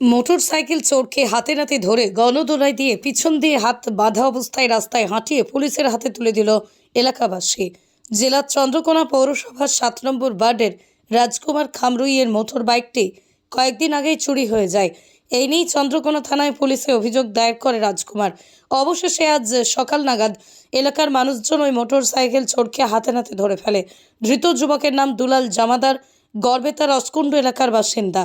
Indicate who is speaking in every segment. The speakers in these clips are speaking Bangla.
Speaker 1: মোটর সাইকেল চোরকে হাতে নাতে ধরে গণদোলায় দিয়ে পিছন দিয়ে হাত বাঁধা অবস্থায় রাস্তায় হাঁটিয়ে পুলিশের হাতে তুলে দিল এলাকাবাসী। জেলার চন্দ্রকোনা পৌরসভার সাত নম্বর ওয়ার্ডের রাজকুমার খামরুইয়ের মোটর বাইকটি কয়েকদিন আগেই চুরি হয়ে যায়। এই নিয়েই চন্দ্রকোনা থানায় পুলিশে অভিযোগ দায়ের করে রাজকুমার। অবশেষে আজ সকাল নাগাদ এলাকার মানুষজন ওই মোটর সাইকেল চোরকে হাতে নাতে ধরে ফেলে। ধৃত যুবকের নাম দুলাল জামাদার, গড়বেতার অস্কুণ্ড এলাকার বাসিন্দা।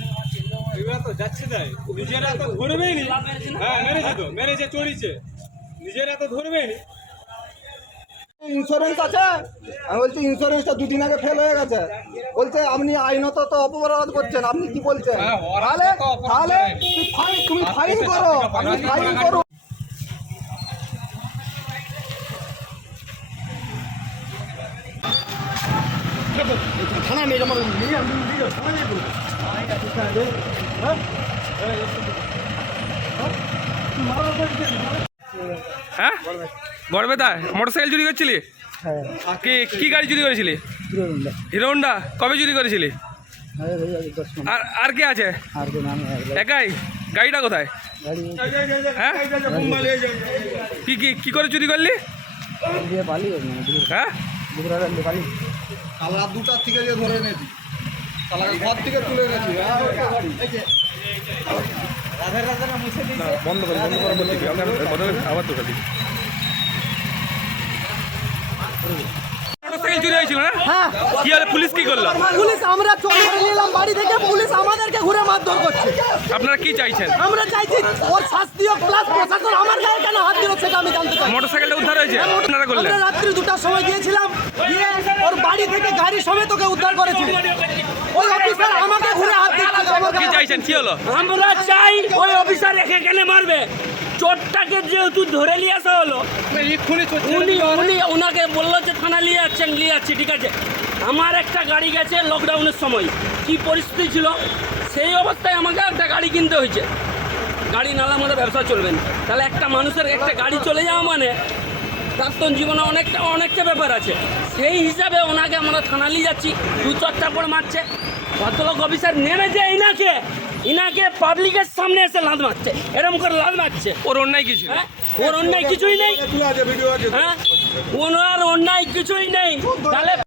Speaker 2: আছে তো যাচ্ছে তাই নিজেরা তো ধরবেই নি হ্যাঁ মেরেছে তো মেরেছে চড়িছে নিজেরা তো ধরবেই নি
Speaker 3: ইন্স্যুরেন্স আছে? আমি বলছি ইন্স্যুরেন্সটা দুদিন আগে ফেল হয়ে গেছে। বলছে আপনি আইনত তো অপরাধ করছেন আপনি কি বলছেন?
Speaker 2: হ্যাঁ,
Speaker 3: তাহলে তাহলে। তুমি ফাইন করো তুমি ফাইন করো। থানা নিয়ে যাব। নিয়ে থানা নিয়ে।
Speaker 2: হ্যাঁ? গড়বেতা মোটর সাইকেল চুরি করছিলি?
Speaker 3: হ্যাঁ।
Speaker 2: কি কি গাড়ি চুরি করেছিলি?
Speaker 3: Hero Honda.
Speaker 2: কবে চুরি করেছিলি?
Speaker 3: হ্যাঁ।
Speaker 2: আর আর কে আছে? একাই? গাড়িটা কোথায়? হ্যাঁ? কি কি কি করে চুরি করলি?
Speaker 3: দুপুর
Speaker 2: হ্যাঁ?
Speaker 3: দুটার থেকে ধরে এনেছি। ঘর থেকে তুলে এনেছি।
Speaker 2: বন্ধ করে বন্ধ করে আবার তো খালি চুরি হয়েছিল না?
Speaker 4: হ্যাঁ।
Speaker 2: কি হলো পুলিশ কি করল?
Speaker 4: পুলিশ আমরা চোর নিলাম বাড়ি থেকে পুলিশ আমাদেরকে ঘুরে মারধর করছে।
Speaker 2: আপনারা কি চাইছেন?
Speaker 4: আমরা চাইছি ওর শাস্তি হোক প্লাস প্রশাসন আমার গায়ে কেন হাত দিল সেটা আমি জানতে চাই
Speaker 2: উদ্ধার হয়েছে? আপনারা করলেন?
Speaker 4: আমরা রাত্রি দুটার সময় গিয়েছিলাম গিয়ে ওর বাড়ি থেকে গাড়ি সমেত ওকে উদ্ধার করেছিল। ওই অফিসার আমাকে ঘুরে হাত
Speaker 2: কি চাইছেন? কি হলো?
Speaker 5: আমরা চাই ওই অফিসার একে কেন মারবে। চোরটাকে যেহেতু ধরে নিয়ে আসা হলো উনি উনি ওনাকে বলল যে থানা নিয়ে যাচ্ছেন নিয়ে যাচ্ছি ঠিক আছে। আমার একটা গাড়ি গেছে লকডাউনের সময়। কি পরিস্থিতি ছিল? সেই অবস্থায় আমাকে একটা গাড়ি কিনতে হয়েছে। গাড়ি নালা আমাদের ব্যবসা চলবে না। তাহলে একটা মানুষের একটা গাড়ি চলে যাওয়া মানে প্রাক্তন জীবনে অনেকটা অনেকটা ব্যাপার আছে। সেই হিসাবে ওনাকে আমরা থানা নিয়ে যাচ্ছি। দু চারটা পর মারছে। ভদ্রলোক অফিসার নেমেছে ইনাকে। ইনাকে পাবলিকের সামনে এসে লাদ মারছে। এরকম করে লাদ মারছে।
Speaker 2: ওর অন্যায় কিছু
Speaker 5: হ্যাঁ? ওর অন্যায় কিছুই নেই। হ্যাঁ? ওনার অন্যায় কিছুই নেই। তাহলে